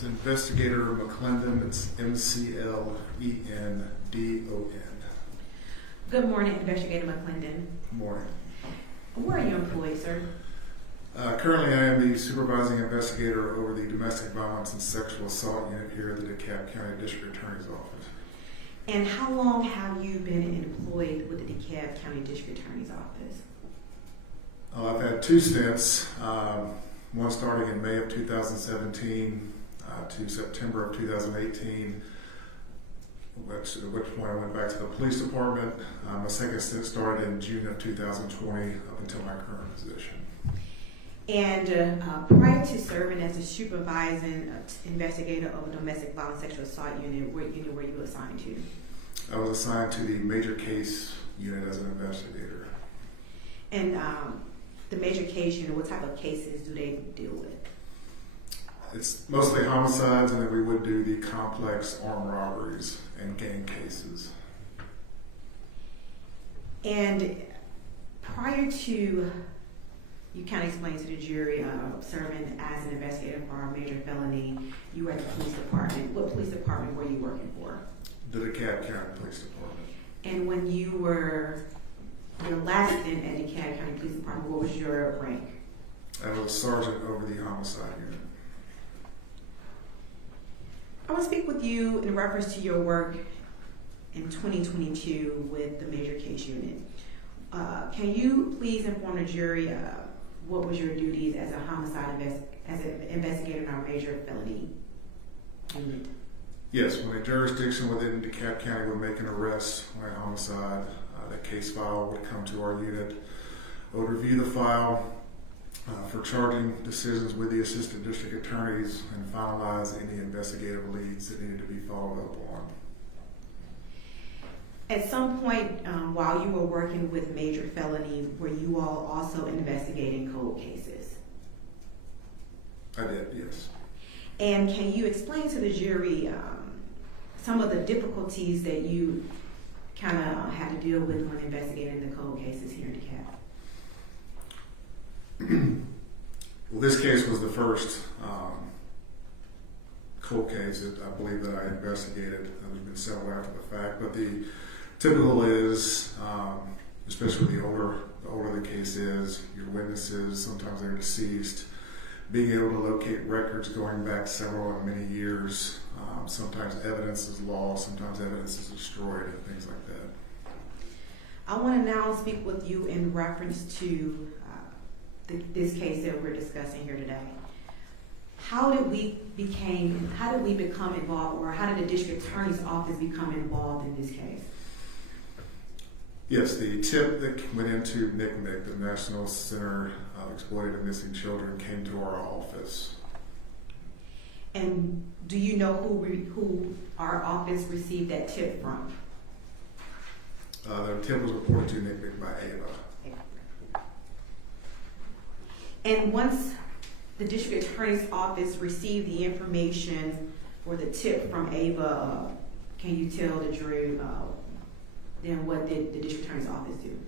It's Investigator McClendon. It's McLendon. Good morning, Investigator McClendon. Good morning. Where are you employed, sir? Currently, I am the supervising investigator over the domestic violence and sexual assault unit here at the DeKalb County District Attorney's Office. And how long have you been employed with the DeKalb County District Attorney's Office? I've had two stints, one starting in May of 2017 to September of 2018, at which point I went back to the police department. My second stint started in June of 2020 up until my current position. And prior to serving as a supervising investigator of a domestic violence sexual assault unit, what unit were you assigned to? I was assigned to the major case unit as an investigator. And the major case unit, what type of cases do they deal with? It's mostly homicides, and then we would do the complex armed robberies and gang cases. And prior to, you kind of explained to the jury, serving as an investigator for a major felony, you were at the police department. What police department were you working for? The DeKalb County Police Department. And when you were your last stint at DeKalb County Police Department, what was your rank? I was a sergeant over the homicide unit. I want to speak with you in reference to your work in 2022 with the major case unit. Can you please inform the jury what was your duties as a homicide as an investigator in our major felony unit? Yes, when a jurisdiction within DeKalb County would make an arrest on a homicide, that case file would come to our unit. I would review the file for charging decisions with the assistant district attorneys and finalize any investigative leads that needed to be followed up on. At some point while you were working with major felony, were you all also investigating cold cases? I did, yes. And can you explain to the jury some of the difficulties that you kind of had to deal with when investigating the cold cases here in DeKalb? Well, this case was the first cold case that I believe that I investigated. There's been several after the fact, but the typical is, especially the older the case is, your witnesses, sometimes they're deceased, being able to locate records going back several or many years. Sometimes evidence is lost, sometimes evidence is destroyed, and things like that. I want to now speak with you in reference to this case that we're discussing here today. How did we become involved, or how did the district attorney's office become involved in this case? Yes, the tip that went into NCMEC, the National Center of Exploited and Missing Children, came to our office. And do you know who our office received that tip from? The tip was reported to NCMEC by Ava. And once the district attorney's office received the information for the tip from Ava, can you tell the jury then what did the district attorney's office do?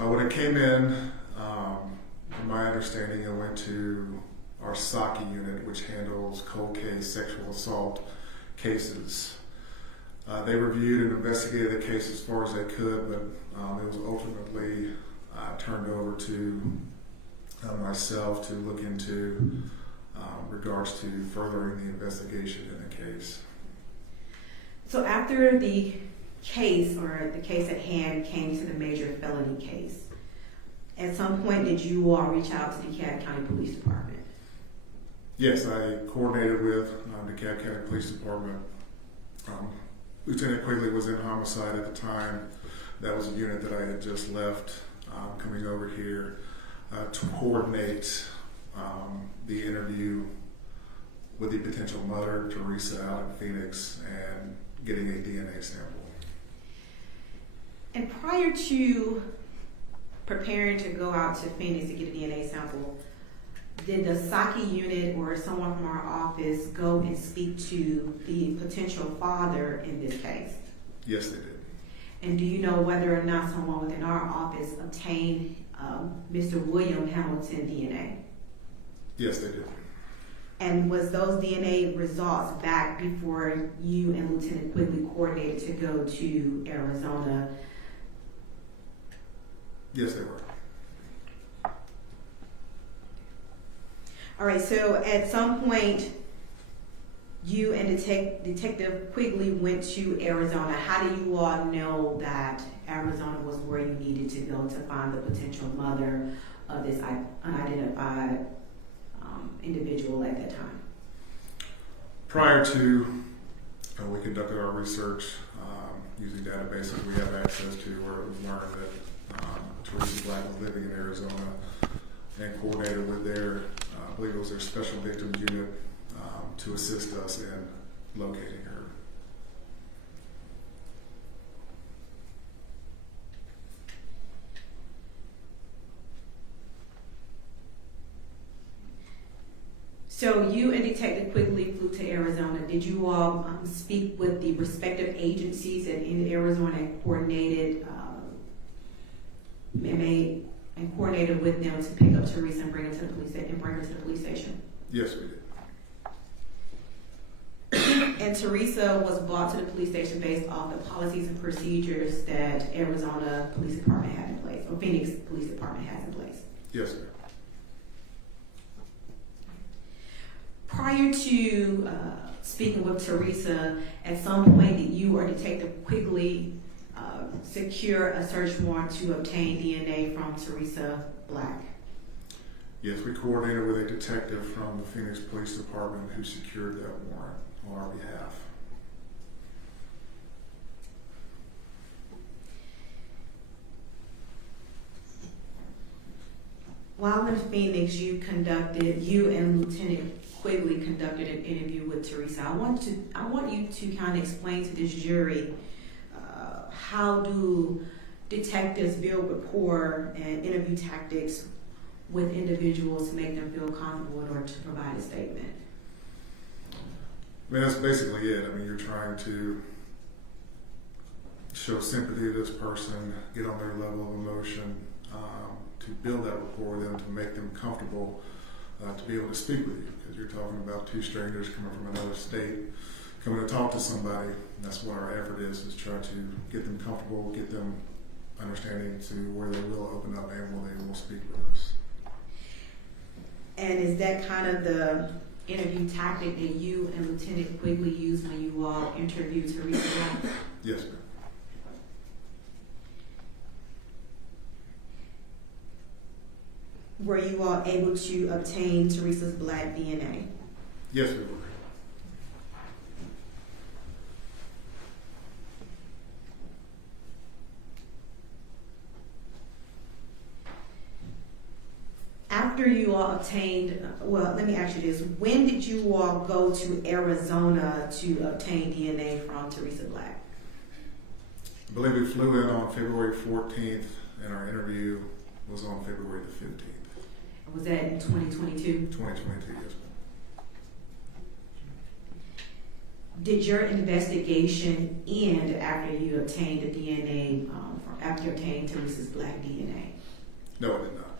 When it came in, from my understanding, it went to our SACI unit, which handles cold case sexual assault cases. They reviewed and investigated the case as far as they could, but it was ultimately turned over to myself to look into regards to furthering the investigation in the case. So after the case, or the case at hand, came to the major felony case, at some point did you all reach out to the DeKalb County Police Department? Yes, I coordinated with the DeKalb County Police Department. Lieutenant Quigley was in homicide at the time. That was a unit that I had just left, coming over here to coordinate the interview with the potential mother, Teresa, out in Phoenix, and getting a DNA sample. And prior to preparing to go out to Phoenix to get a DNA sample, did the SACI unit or someone from our office go and speak to the potential father in this case? Yes, they did. And do you know whether or not someone within our office obtained Mr. William Hamilton DNA? Yes, they did. And was those DNA results back before you and Lieutenant Quigley coordinated to go to Arizona? Yes, they were. All right, so at some point, you and Detective Quigley went to Arizona. How do you all know that Arizona was where you needed to go to find the potential mother of this unidentified individual at that time? Prior to, we conducted our research using databases we have access to, where it was learned that Teresa Black was living in Arizona, and coordinated with their, I believe it was their special victims unit, to assist us in locating her. So you and Detective Quigley flew to Arizona. Did you all speak with the respective agencies in Arizona and coordinated with them to pick up Teresa and bring her to the police station? Yes, we did. And Teresa was brought to the police station based off the policies and procedures that Arizona Police Department had in place, or Phoenix Police Department has in place. Yes, sir. Prior to speaking with Teresa, at some point did you or Detective Quigley secure a search warrant to obtain DNA from Teresa Black? Yes, we coordinated with a detective from the Phoenix Police Department who secured that warrant on our behalf. While in Phoenix, you and Lieutenant Quigley conducted an interview with Teresa. I want you to kind of explain to this jury how do detectives build rapport and interview tactics with individuals to make them feel comfortable in order to provide a statement. I mean, that's basically it. I mean, you're trying to show sympathy to this person, get on their level of emotion, to build that rapport with them, to make them comfortable to be able to speak with you, because you're talking about two strangers coming from another state, coming to talk to somebody. That's what our effort is try to get them comfortable, get them understanding to where they will open up and where they will speak with us. And is that kind of the interview tactic that you and Lieutenant Quigley used when you all interviewed Teresa Black? Yes, ma'am. Were you all able to obtain Teresa's Black DNA? Yes, we were. After you all obtained, well, let me ask you this. When did you all go to Arizona to obtain DNA from Teresa Black? I believe we flew in on February 14th, and our interview was on February the 15th. Was that in 2022? 2022, yes, ma'am. Did your investigation end after you obtained the DNA, after you obtained Teresa's Black DNA? No, it did not.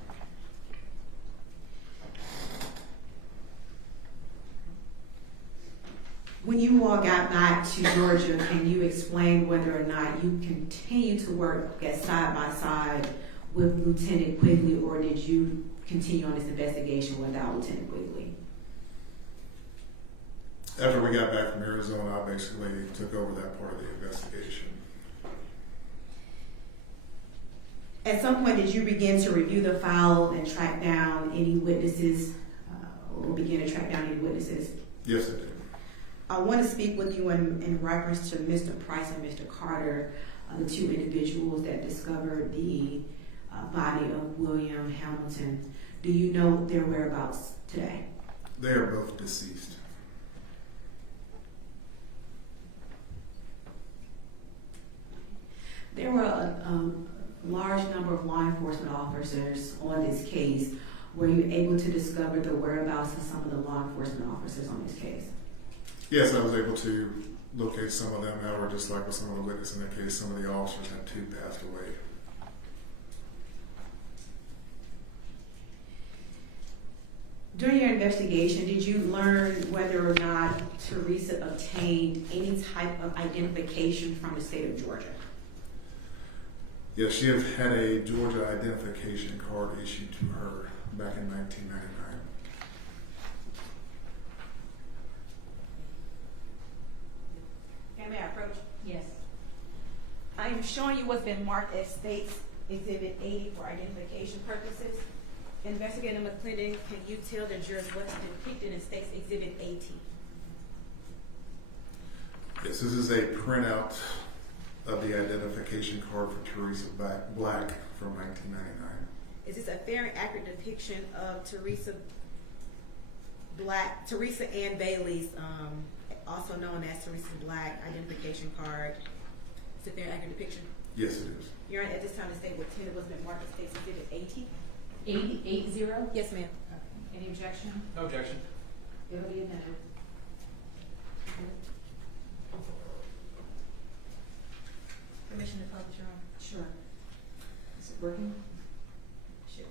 When you all got back to Georgia, can you explain whether or not you continue to work side by side with Lieutenant Quigley, or did you continue on this investigation without Lieutenant Quigley? After we got back from Arizona, I basically took over that part of the investigation. At some point, did you begin to review the file and track down any witnesses, or begin to track down any witnesses? Yes, I did. I want to speak with you in reference to Mr. Price and Mr. Carter, the two individuals that discovered the body of William Hamilton. Do you know their whereabouts today? They are both deceased. There were a large number of law enforcement officers on this case. Were you able to discover the whereabouts of some of the law enforcement officers on this case? Yes, I was able to locate some of them. However, just like with some of the witnesses in that case, some of the officers had two passed away. During your investigation, did you learn whether or not Teresa obtained any type of identification from the state of Georgia? Yes, she had a Georgia identification card issued to her back in 1999. May I approach? Yes. I am showing you what's been marked as States Exhibit 80 for identification purposes. Investigator McClendon, can you tell the jurors what's depicted in States Exhibit 80? Yes, this is a printout of the identification card for Teresa Black from 1999. Is this a fair and accurate depiction of Teresa Ann Bailey's, also known as Teresa Black, identification card? Is it a fair and accurate depiction? Yes, it is. Your Honor, at this time, the state will tend it was been marked as States Exhibit 80. 80? Yes, ma'am. Any objection? No objection. It'll be admitted. Permission to publish, Your Honor? Sure. Is it working? Should be.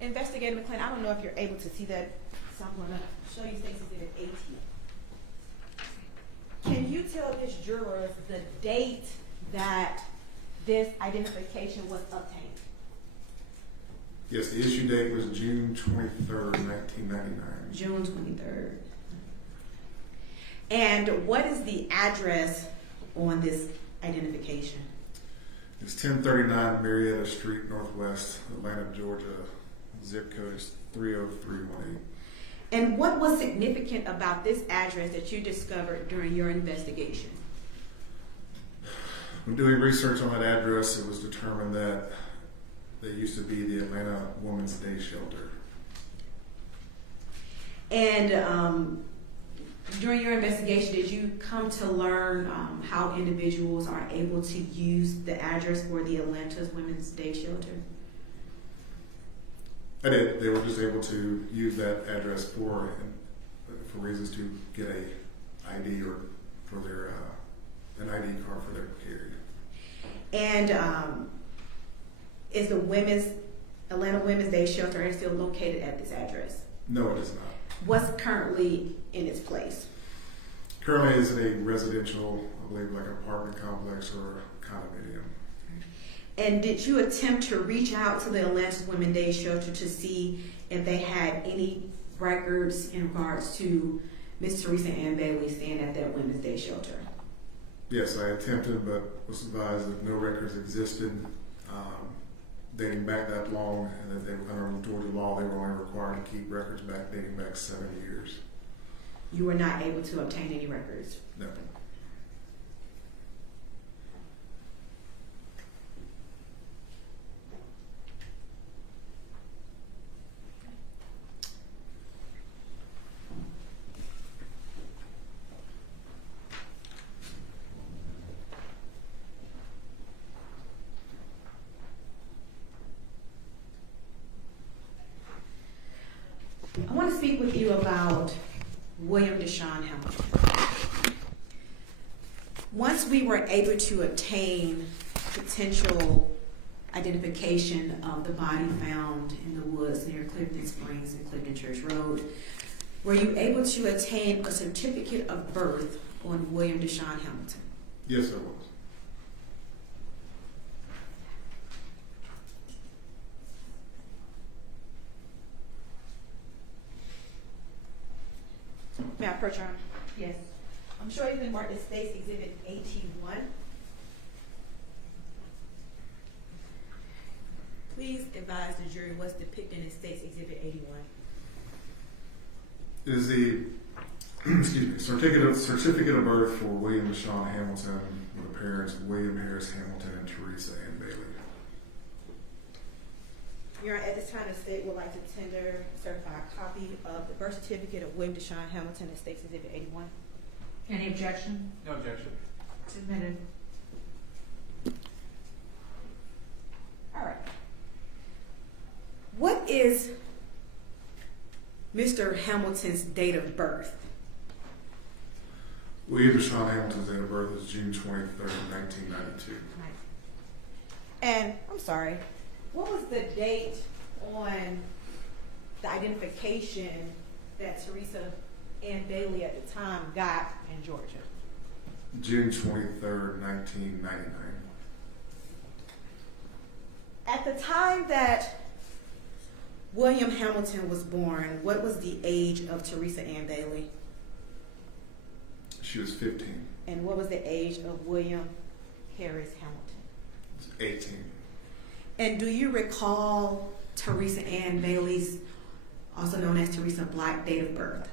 Investigator McClendon, I don't know if you're able to see that, so I'm going to show you States Exhibit 80. Can you tell this jurors the date that this identification was obtained? Yes, the issue date was June 23rd, 1999. June 23rd. And what is the address on this identification? It's 1039 Marietta Street, Northwest, Atlanta, Georgia. Zip code is 30318. And what was significant about this address that you discovered during your investigation? When doing research on that address, it was determined that they used to be the Atlanta Women's Day Shelter. And during your investigation, did you come to learn how individuals are able to use the address for the Atlanta's Women's Day Shelter? I did. They were just able to use that address for reasons to get a ID or for their an ID card for their carry. And is the Atlanta Women's Day Shelter still located at this address? No, it is not. What's currently in its place? Currently, it's a residential, I believe, like apartment complex or condominium. And did you attempt to reach out to the Atlanta Women's Day Shelter to see if they had any records in regards to Miss Teresa Ann Bailey staying at that Women's Day Shelter? Yes, I attempted, but was advised that no records existed dating back that long, and that they, under Georgia law, they were only required to keep records dating back 7 years. You were not able to obtain any records? No. I want to speak with you about William Deshaun Hamilton. Once we were able to obtain potential identification of the body found in the woods near Clifton Springs and Clifton Church Road, were you able to obtain a certificate of birth on William Deshaun Hamilton? Yes, I was. May I approach, Your Honor? Yes. I'm sure it's been marked as State's Exhibit 81. Please advise the jury what's depicted in State's Exhibit 81. It is the certificate of birth for William Deshaun Hamilton with the parents William Harris Hamilton and Teresa Ann Bailey. Your Honor, at this time, the state would like to tender a certified copy of the birth certificate of William Deshaun Hamilton in State's Exhibit 81. Any objection? No objection. It's admitted. All right. What is Mr. Hamilton's date of birth? William Deshaun Hamilton's date of birth is June 23rd, 1992. And I'm sorry, what was the date on the identification that Teresa Ann Bailey at the time got in Georgia? June 23rd, 1999. At the time that William Hamilton was born, what was the age of Teresa Ann Bailey? She was 15. And what was the age of William Harris Hamilton? 18. And do you recall Teresa Ann Bailey's, also known as Teresa Black, date of birth?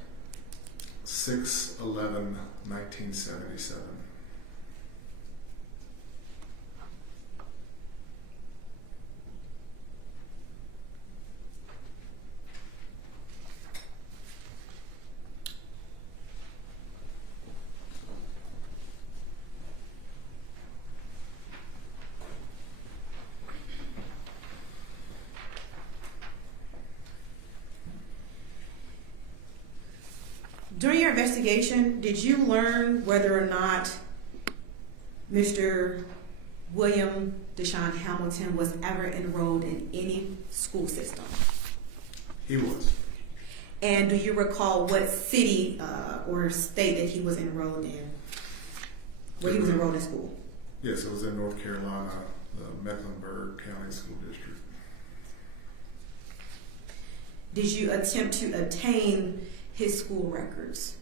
6/11/1977. During your investigation, did you learn whether or not Mr. William Deshaun Hamilton was ever enrolled in any school system? He was. And do you recall what city or state that he was enrolled in, where he was enrolled in school? Yes, it was in North Carolina, the Mecklenburg County School District. Did you attempt to obtain his school records?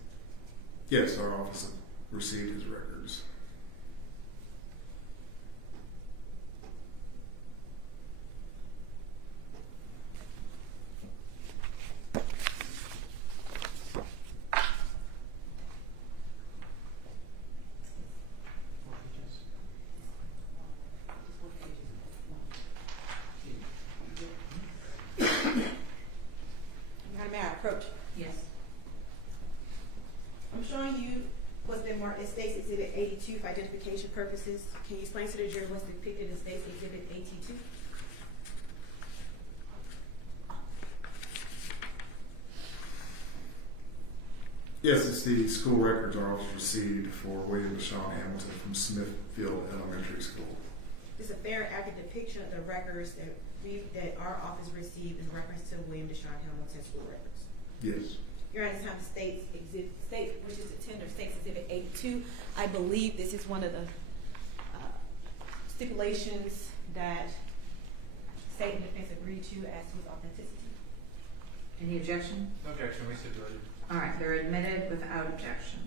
Yes, our office received his records. May I approach? Yes. I'm showing you what's been marked as State's Exhibit 82 for identification purposes. Can you explain to the jury what's depicted in State's Exhibit 82? Yes, it's the school records our office received for William Deshaun Hamilton from Smithfield Elementary School. It's a fair and accurate depiction of the records that our office received in reference to William Deshaun Hamilton's school records. Yes. Your Honor, time State's Exhibit, State wishes to tender State's Exhibit 82. I believe this is one of the stipulations that State and defense agreed to as to its authenticity. Any objection? No objection, we stipulated. All right, they're admitted without objection.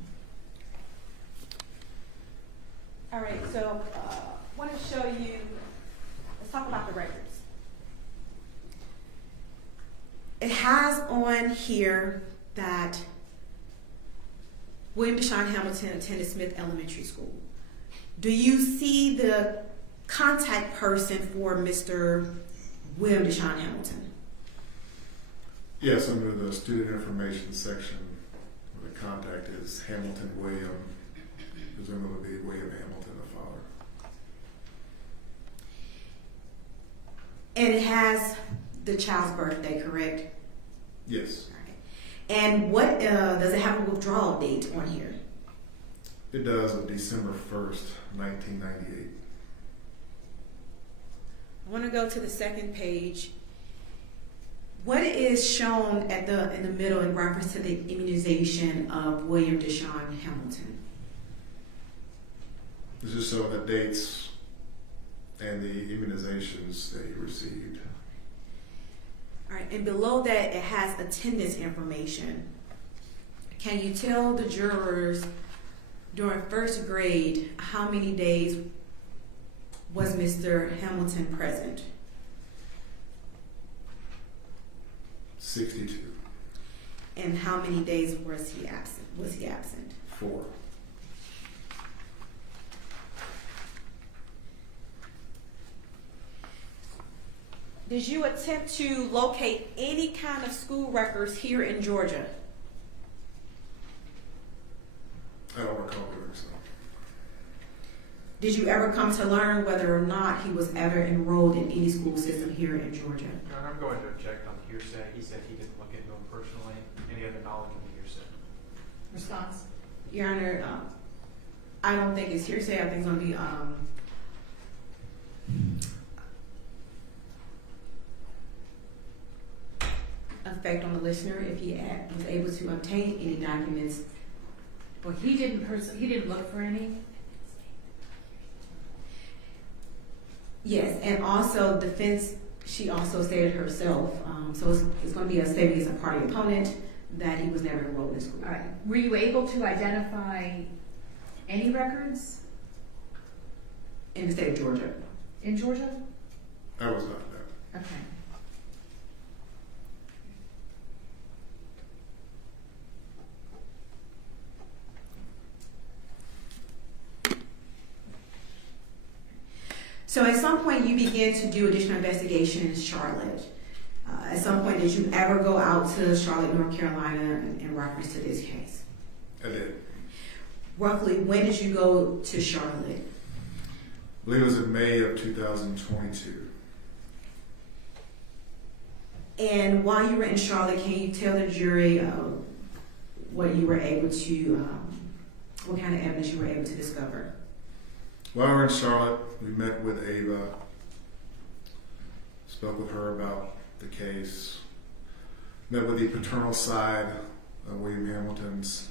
All right, so I want to show you, let's talk about the records. It has on here that William Deshaun Hamilton attended Smith Elementary School. Do you see the contact person for Mr. William Deshaun Hamilton? Yes, under the student information section, the contact is Hamilton William, presumably William Hamilton, the father. And it has the child's birthday, correct? Yes, All right. And what does it have a withdrawal date on here? it does of December 1st, 1998. I want to go to the second page. What is shown in the middle in reference to the immunization of William Deshaun Hamilton? This is showing the dates and the immunizations that he received. All right, and below that it has attendance information. Can you tell the jurors during first grade how many days was Mr. Hamilton present? 62. And how many days was he absent? 4. Did you attempt to locate any kind of school records here in Georgia? I don't Did you ever come to learn whether or not he was ever enrolled in any school system here in Georgia? Your Honor, I'm going to object on the hearsay. He said he didn't look into him personally. Any other knowledge of the hearsay? Response? Your Honor, I don't think it's hearsay. I think it's going to be effect on the listener if he was able to obtain any documents. Well, he didn't look for any? Yes, and also defense, she also stated herself, so it's going to be a statement against a party opponent that he was never enrolled in school. All right. Were you able to identify any records In the state of Georgia. in Georgia? I was not there. Okay. So at some point you began to do additional investigation in Charlotte. At some point, did you ever go out to Charlotte, North Carolina in reference to this case? I did. Roughly, when did you go to Charlotte? I believe it was in May of 2022. And while you were in Charlotte, can you tell the jury what you were able to, what kind of evidence you were able to discover? While we were in Charlotte, we met with Ava, spoke with her about the case, met with the paternal side of William Hamilton's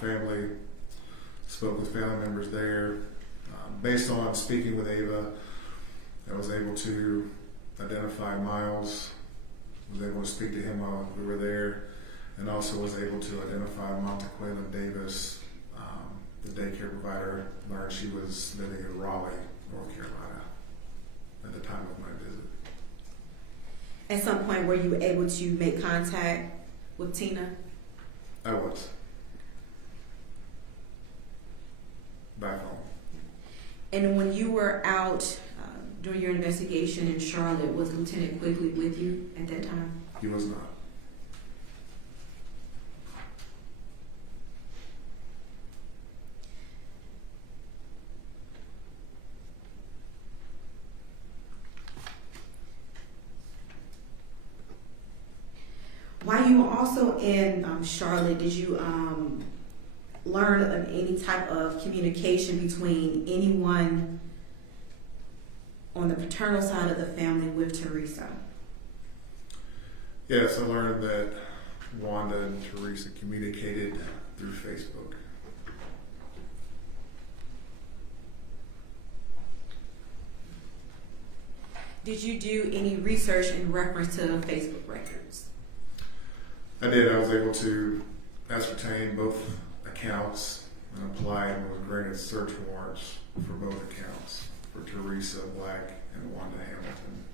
family, spoke with family members there. Based on speaking with Ava, I was able to identify Miles, was able to speak to him while we were there, and also was able to identify Montequela Davis, the daycare provider. Learned she was living in Raleigh, North Carolina at the time of my visit. At some point, were you able to make contact with Tina? I was. Back home. And when you were out during your investigation in Charlotte, was Lieutenant Quigley with you at that time? He was not. While you were also in Charlotte, did you learn of any type of communication between anyone on the paternal side of the family with Teresa? Yes, I learned that Wanda and Teresa communicated through Facebook. Did you do any research in reference to Facebook records? I did. I was able to ascertain both accounts and applied and was granted search warrants for both accounts for Teresa Black and Wanda Hamilton.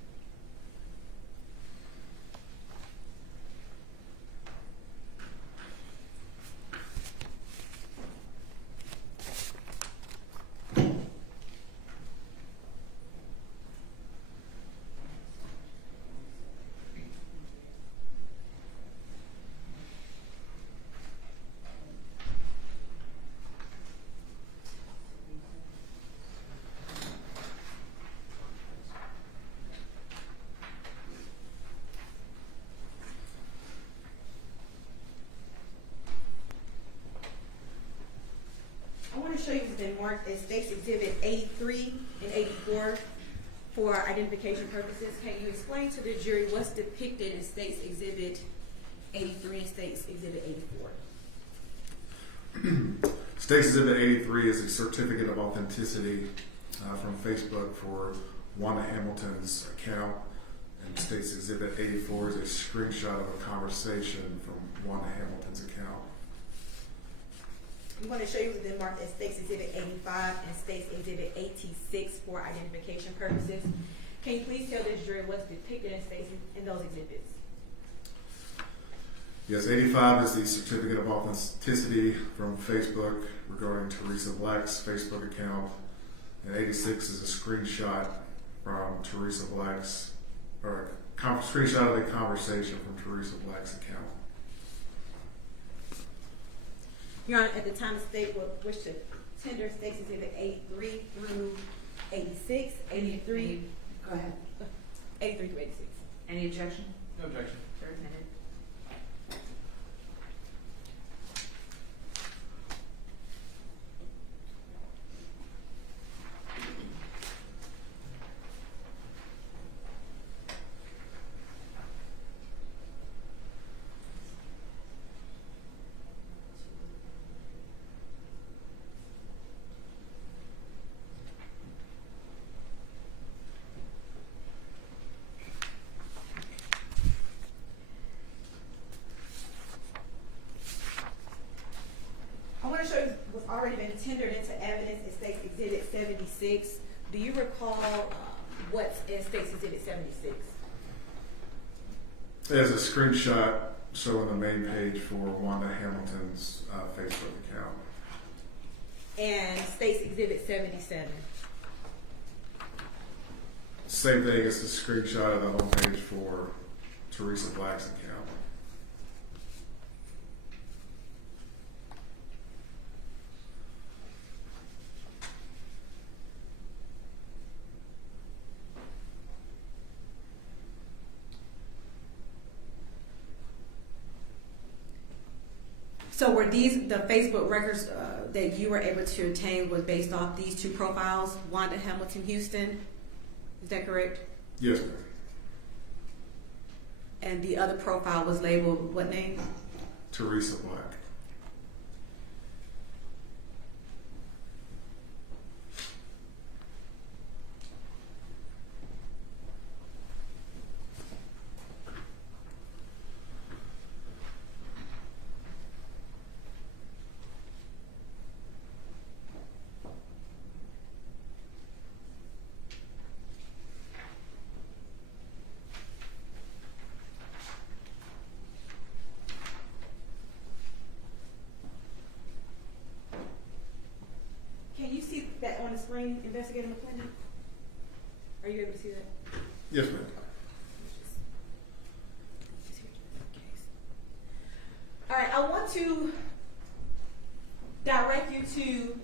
I want to show you what's been marked as State's Exhibit 83 and 84 for identification purposes. Can you explain to the jury what's depicted in State's Exhibit 83 and State's Exhibit 84? State's Exhibit 83 is a certificate of authenticity from Facebook for Wanda Hamilton's account, and State's Exhibit 84 is a screenshot of a conversation from Wanda Hamilton's account. We want to show you what's been marked as State's Exhibit 85 and State's Exhibit 86 for identification purposes. Can you please tell the jury what's depicted in those exhibits? Yes, 85 is the certificate of authenticity from Facebook regarding Teresa Black's Facebook account, and 86 is a screenshot from Teresa Black's, or a screenshot of a conversation from Teresa Black's account. Your Honor, at the time the State would wish to tender State's Exhibit 83 through 86, 83. Go ahead. 83 through 86. Any objection? No objection. Third minute. I want to show you what's already been tendered into evidence in State's Exhibit 76. Do you recall what's in State's Exhibit 76? There's a screenshot showing the main page for Wanda Hamilton's Facebook account. And State's Exhibit 77. Same thing, it's a screenshot of the homepage for Teresa Black's account. So were these the Facebook records that you were able to obtain was based off these two profiles, Wanda Hamilton Houston? Is that correct? Yes, ma'am. And the other profile was labeled what name? Teresa Black. Can you see that on the screen, Investigator McClendon? Are you able to see that? Yes, ma'am. All right, I want to direct you to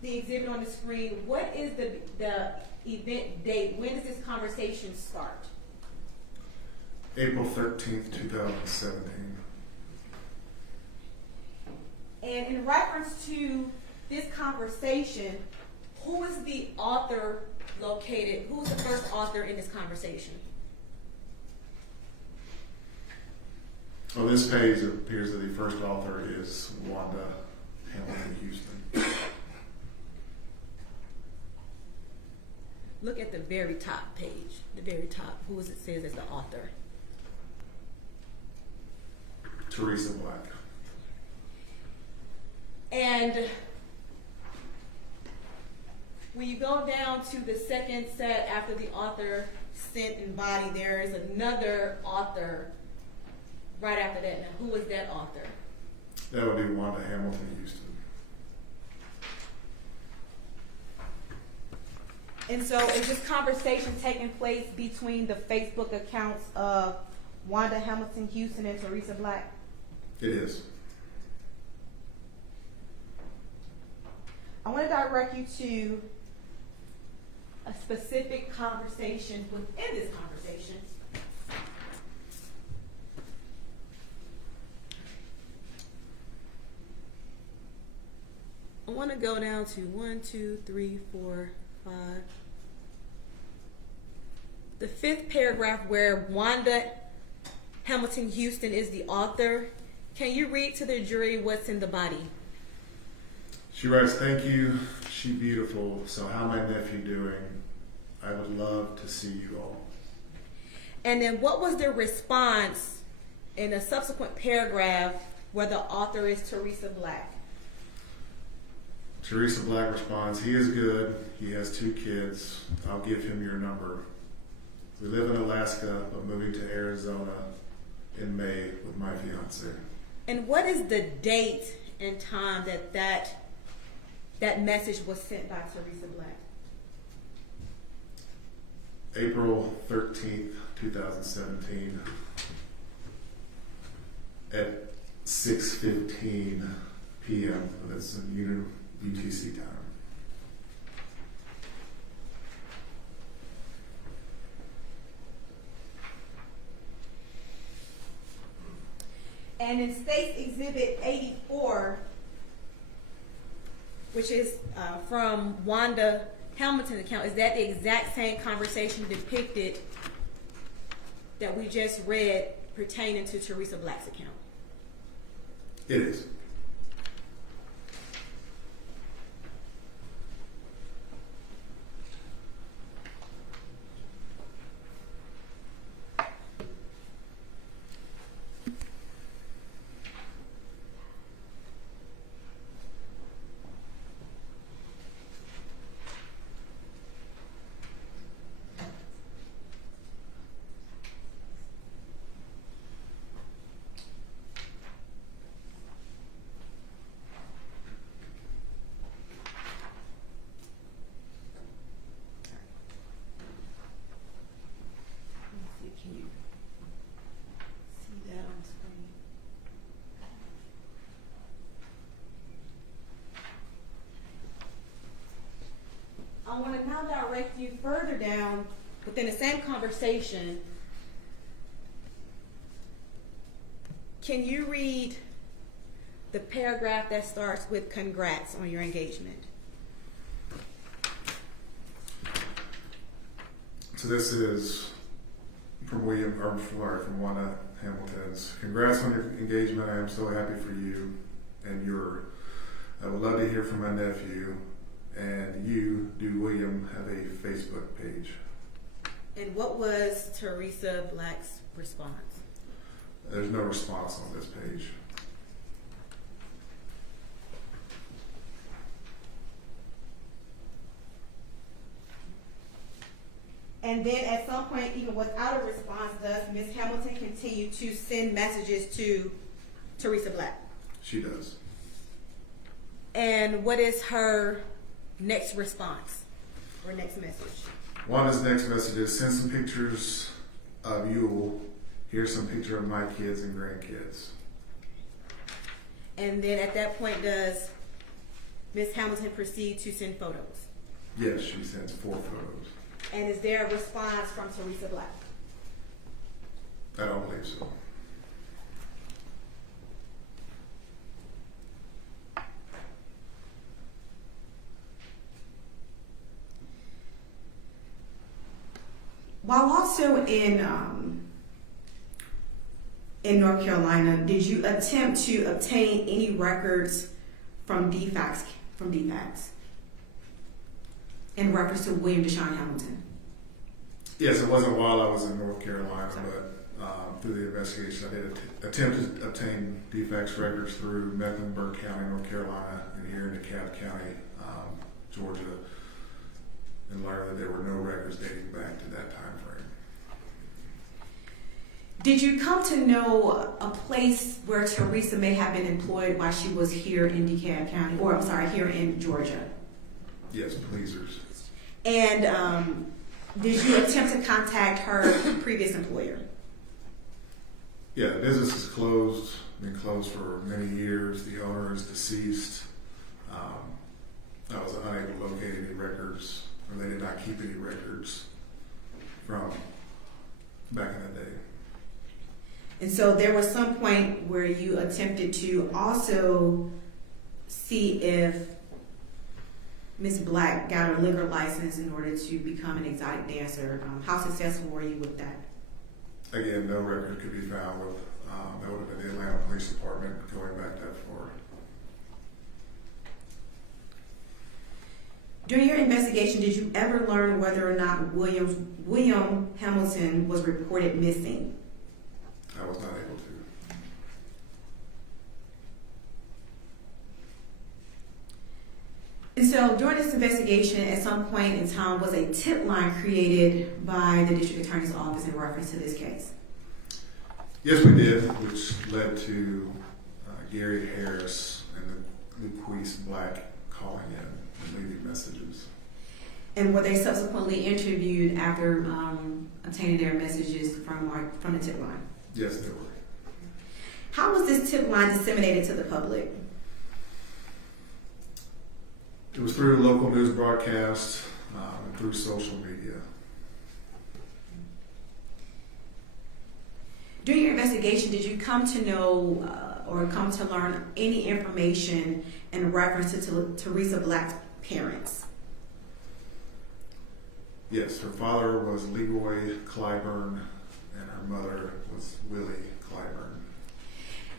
the exhibit on the screen. What is the event date? When does this conversation start? April 13th, 2017. And in reference to this conversation, who is the author located? Who is the first author in this conversation? On this page, it appears that the first author is Wanda Hamilton Houston. Look at the very top page, the very top. Who is it says as the author? Teresa Black. And when you go down to the second set after the author, scent, and body, there is another author right after that. Now, who is that author? That would be Wanda Hamilton Houston. And so is this conversation taking place between the Facebook accounts of Wanda Hamilton Houston and Teresa Black? It is. I want to direct you to a specific conversation within this conversation. I want to go down to 1, 2, 3, 4, 5. The fifth paragraph where Wanda Hamilton Houston is the author. Can you read to the jury what's in the body? She writes, "Thank you, she beautiful. So how my nephew doing? I would love to see you all." And then what was the response in a subsequent paragraph where the author is Teresa Black? Teresa Black responds, "He is good. He has 2 kids. I'll give him your number. We live in Alaska, but moving to Arizona in May with my fiance." And what is the date and time that message was sent by Teresa Black? April 13th, 2017 at 6:15 p.m. That's in UTC time. And in State's Exhibit 84, which is from Wanda Hamilton's account, is that the exact same conversation depicted that we just read pertaining to Teresa Black's account? It is. Can you see that on screen? I want to now direct you further down within the same conversation. Can you read the paragraph that starts with "Congrats on your engagement"? So this is from from Wanda Hamilton's. Congrats on your engagement. I am so happy for you and your. I would love to hear from my nephew. And you, do William, have a Facebook page. And what was Teresa Black's response? There's no response on this page. And then at some point, even without a response, does Ms. Hamilton continue to send messages to Teresa Black? She does. And what is her next response or next message? Wanda's next message is, send some pictures of you. Here's some picture of my kids and grandkids. And then at that point, does Ms. Hamilton proceed to send photos? Yes, she sends 4 photos. And is there a response from Teresa Black? I don't believe so. While also in North Carolina, did you attempt to obtain any records from DeFax in reference to William Deshaun Hamilton? Yes, it wasn't while I was in North Carolina, but through the investigation, I did attempt to obtain DeFax records through Mecklenburg County, North Carolina, and here in DeKalb County, Georgia, and learned that there were no records dating back to that time frame. Did you come to know a place where Teresa may have been employed while she was here in DeKalb County, or I'm sorry, here in Georgia? Yes, Pleasers. And did you attempt to contact her previous employer? Yeah, the business is closed, been closed for many years. The owner is deceased. I was unable to locate any records, or they did not keep any records from back in the day. And so there was some point where you attempted to also see if Ms. Black got her liquor license in order to become an exotic dancer. How successful were you with that? Again, no record could be found with, that would have been the Atlanta Police Department going back that far. During your investigation, did you ever learn whether or not William Hamilton was reported missing? I was not able to. And so during this investigation, at some point in time, was a tip line created by the District Attorney's Office in reference to this case? Yes, we did, which led to Gary Harris and Luquise Black calling in and leaving messages. And were they subsequently interviewed after obtaining their messages from the tip line? Yes, they were. How was this tip line disseminated to the public? It was through local news broadcasts and through social media. During your investigation, did you come to know or come to learn any information in reference to Teresa Black's parents? Yes, her father was Leroy Clyburn, and her mother was Willie Clyburn.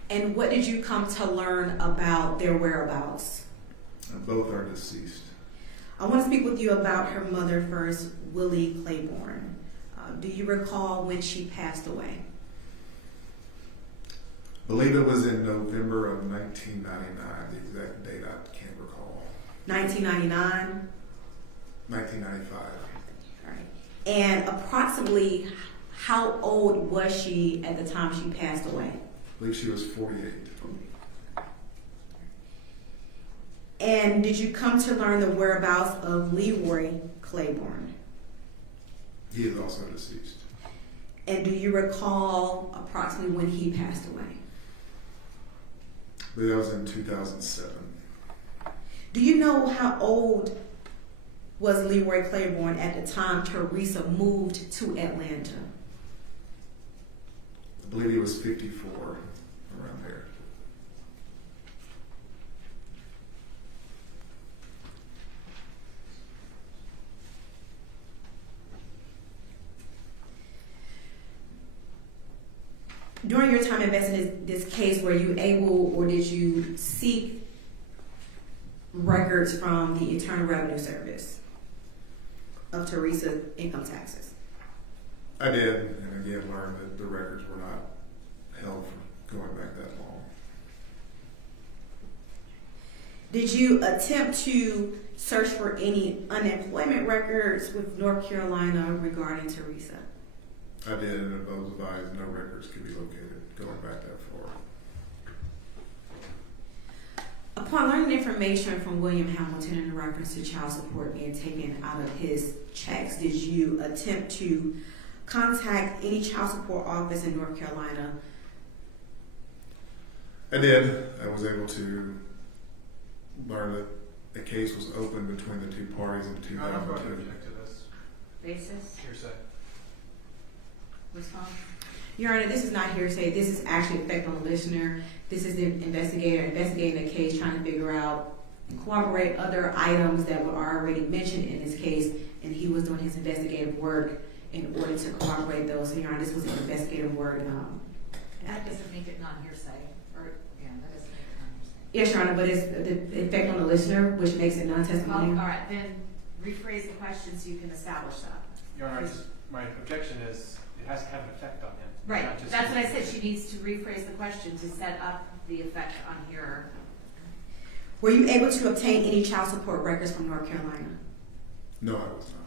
And what did you come to learn about their whereabouts? And both are deceased. I want to speak with you about her mother first, Willie Claiborne. Do you recall when she passed away? I believe it was in November of 1999. The exact date I can't recall. 1999? 1995. All right. And approximately how old was she at the time she passed away? I believe she was 48. And did you come to learn the whereabouts of Leroy Claiborne? He is also deceased. And do you recall approximately when he passed away? I believe that was in 2007. Do you know how old was Leroy Claiborne at the time Teresa moved to Atlanta? I believe he was 54, around there. During your time investing this case, were you able or did you seek records from the Internal Revenue Service of Teresa's income taxes? I did, and again learned that the records were not held for going back that long. Did you attempt to search for any unemployment records with North Carolina regarding Teresa? I did, and both advised no records could be located going back that far. Upon learning information from William Hamilton in reference to child support being taken out of his checks, did you attempt to contact any child support office in North Carolina? I did. I was able to learn that a case was open between the two parties in I'm going to 2002. object to this. Basis, Hearsay. response? Your Honor, this is not hearsay. This is actually effect on the listener. This is the investigator investigating the case, trying to figure out and corroborate other items that were already mentioned in this case, and he was doing his investigative work in order to corroborate those. So, Your Honor, this was an investigative work. That doesn't make it non-hearsay, or, yeah, that doesn't make it non-hearsay. Yes, Your Honor, but it's the effect on the listener, which makes it Well, non-testimonial. all right, then rephrase the question so you can establish that. Your Honor, my objection is it has to have an effect on him. Right, not just- that's what I said, she needs to rephrase the question to set up the effect on here. Were you able to obtain any child support records from North Carolina? No, I was not.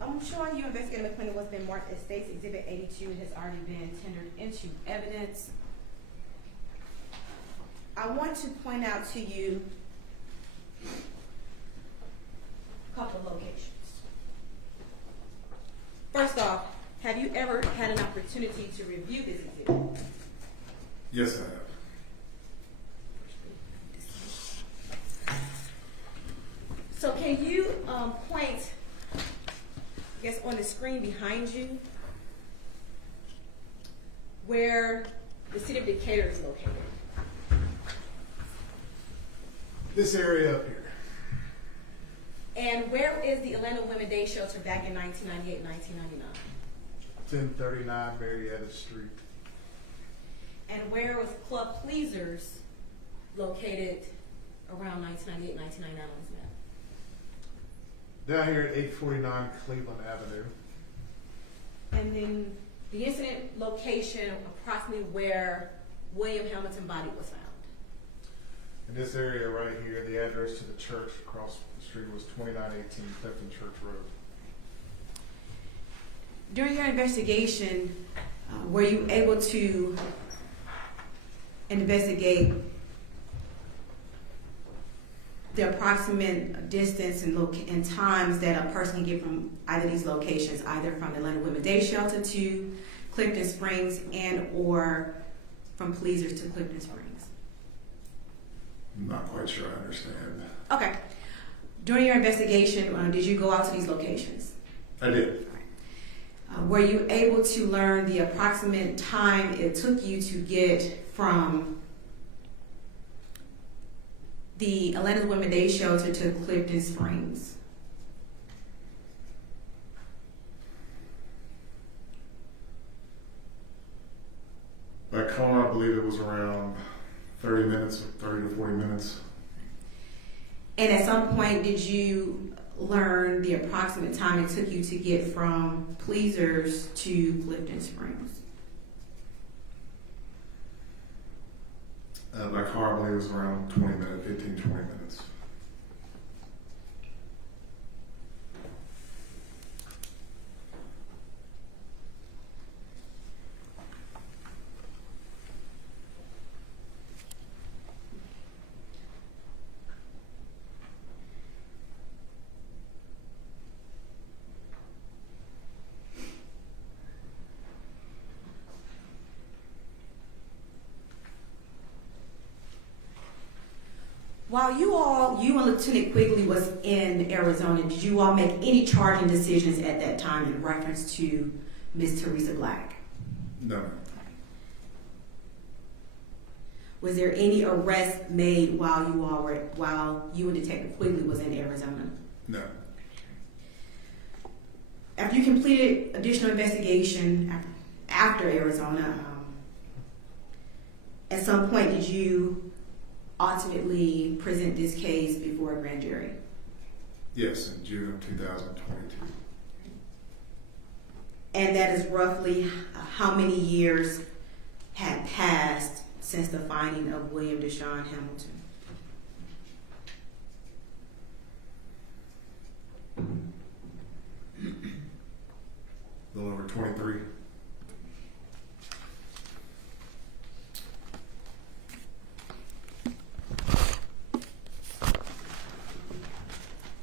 I'm showing you Investigator McClendon what's been marked as State's Exhibit 82 has already been tendered into evidence. I want to point out to you a couple of locations. ever had an opportunity to review this exhibit? Yes, I have. So can you point, I guess, on the screen behind you where the city of Decatur is located? This area up here. And where is the Atlanta Women Day Shelter back in 1998, 1999? 1039 Marietta Street. And where was Club Pleasers located around 1998, 1999 on this map? Down here at 849 Cleveland Avenue. And then the incident location, approximately where William Hamilton's body was found. In this area right here, the address to the church across the street was 2918 Clifton Church Road. During your investigation, were you able to investigate the approximate distance and times that a person can get from either of these locations, either from the Atlanta Women Day Shelter to Clifton Springs and or from Pleasers to Clifton Springs? I'm not quite sure I understand. Okay. During your investigation, did you go out to these locations? I did. Were you able to learn the approximate time it took you to get from the Atlanta Women Day Shelter to Clifton Springs? By car, I believe it was around 30 minutes, 30 to 40 minutes. And at some point, did you learn the approximate time it took you to get from Pleasers to Clifton Springs? By car, I believe it was around 20 minutes, 15, 20 minutes. While you and Lieutenant Quigley was in Arizona, did you all make any charging decisions at that time in reference to Miss Teresa Black? No. Was there any arrest made while you and Detective Quigley was in Arizona? No. After you completed additional investigation after Arizona, at some point did you ultimately present this case before a grand jury? Yes, in June of 2022. And that is roughly how many years had passed since the finding of William Deshaun Hamilton? A little over 23.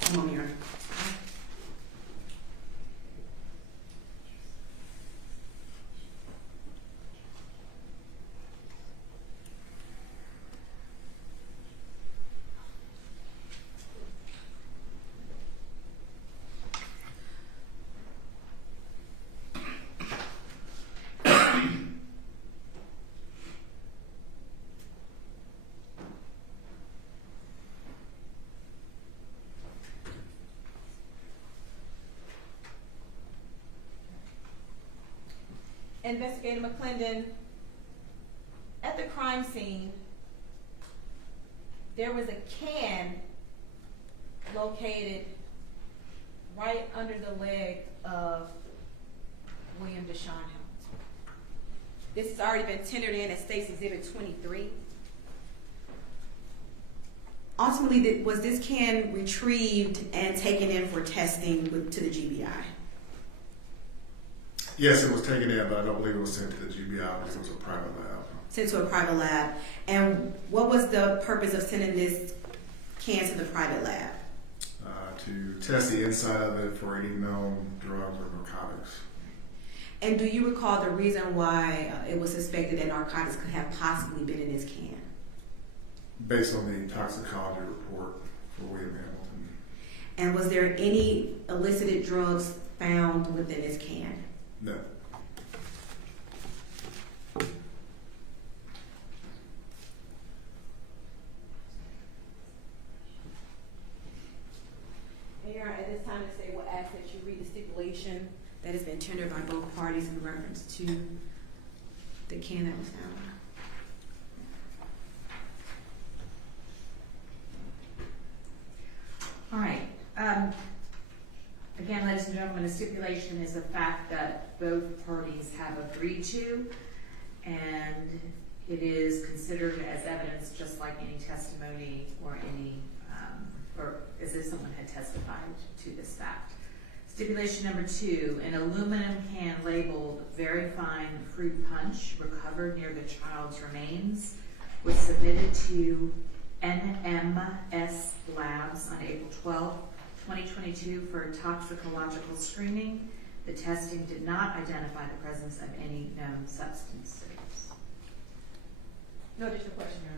Come on here. Investigator McClendon, at the crime scene, there was a can located right under the leg of William Deshaun Hamilton. This has already been tendered in as State's Exhibit 23. Ultimately, was this can retrieved and taken in for testing to the GBI? Yes, it was taken in, but I don't believe it was sent to the GBI because it was a private lab. Sent to a private lab. And what was the purpose of sending this can to the private lab? To test the inside of it for any known drugs or narcotics. And do you recall the reason why it was suspected that narcotics could have possibly been in this can? Based on the toxicology report for William Hamilton. And was there any illicit drugs found within this can? No. Mayor, at this time, the state will ask that you read the stipulation that has been tendered by both parties in reference to the can that was found. All right. Again, ladies and gentlemen, the stipulation is a fact that both parties have agreed to, and it is considered as evidence just like any testimony or any, or as if someone had testified to this fact. Stipulation number 2, an aluminum can labeled very fine fruit punch recovered near the child's remains was submitted to NMS Labs on April 12, 2022 for toxicological screening. The testing did not identify the presence of any known substances. No additional question, Your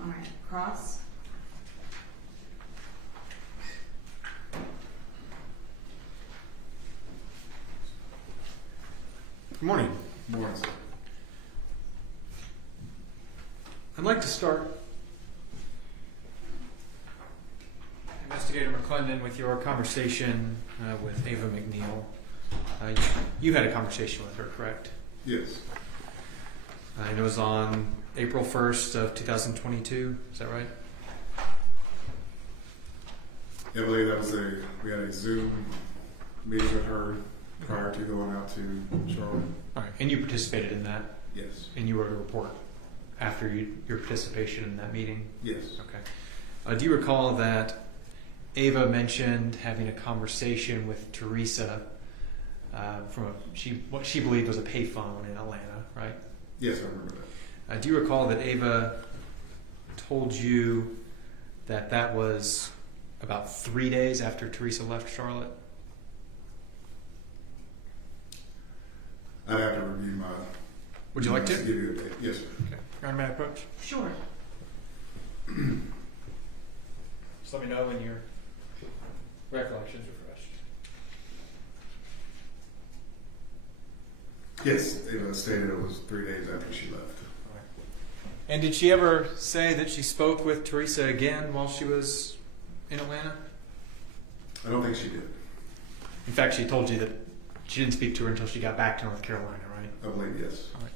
Honor. All right, cross. Good morning. Morning, sir. I'd like to start, Investigator McClendon, with your conversation with Ava McNeil. You had a conversation with her, correct? Yes. And it was on April 1st of 2022, is that right? Yeah, I believe that was we had a Zoom meeting with her prior to going out to Charlotte. All right, and you participated in that, Yes. and you wrote a report after your participation in that meeting? Yes. Okay. Do you recall that Ava mentioned having a conversation with Teresa from what she believed was a payphone in Atlanta, right? Yes, I remember that. Do you recall that Ava told you that that was about 3 days after Teresa left Charlotte? I'd have to review my. Would you like to? Give you a date. Yes, sir. Okay. Your Honor, may I approach? Sure. Just let me know when your recollection's refreshed. Yes, Ava stated it was 3 days after she left. All right. And did she ever say that she spoke with Teresa again while she was in Atlanta? I don't think she did. In fact, she told you that she didn't speak to her until she got back to North Carolina, right? I believe yes. All right.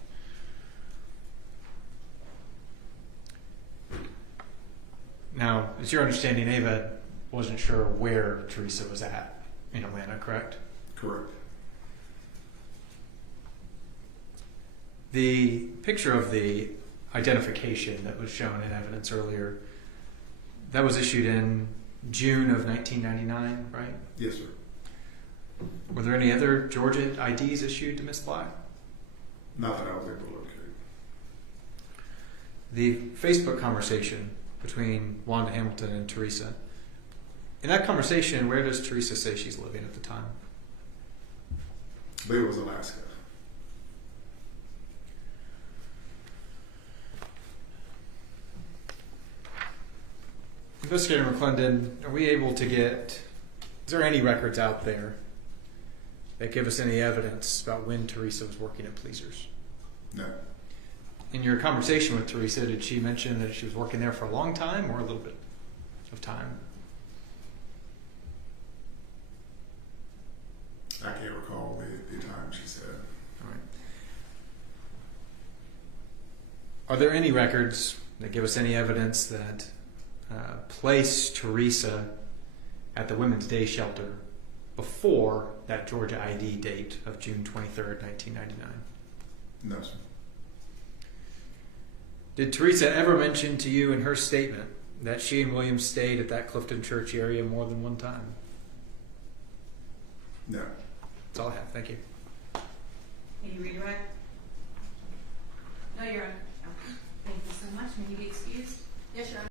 Now, it's your understanding Ava wasn't sure where Teresa was at in Atlanta, correct? Correct. The picture of the identification that was shown in evidence earlier, that was issued in June of 1999, right? Yes, sir. Were there any other Georgia IDs issued to Ms. Black? Not that I was able to locate. The Facebook conversation between Wanda Hamilton and Teresa. In that conversation, where does Teresa say she's living at the time? I believe it was Alaska. Investigator McClendon, are we able to get, is there any records out there that give us any evidence about when Teresa was working at Pleasers? No. In your conversation with Teresa, did she mention that she was working there for a long time or a little bit of time? I can't recall the time she said. All right. Are there any records that give us any evidence that placed Teresa at the Women's Day Shelter before that Georgia ID date of June 23rd, 1999? No, sir. Did Teresa ever mention to you in her statement that she and William stayed at that Clifton Church area more than one time? No. That's all I have. Thank you. Can you redirect? No, Your Honor. Okay. Thank you so much. May you be excused? Yes, Your Honor.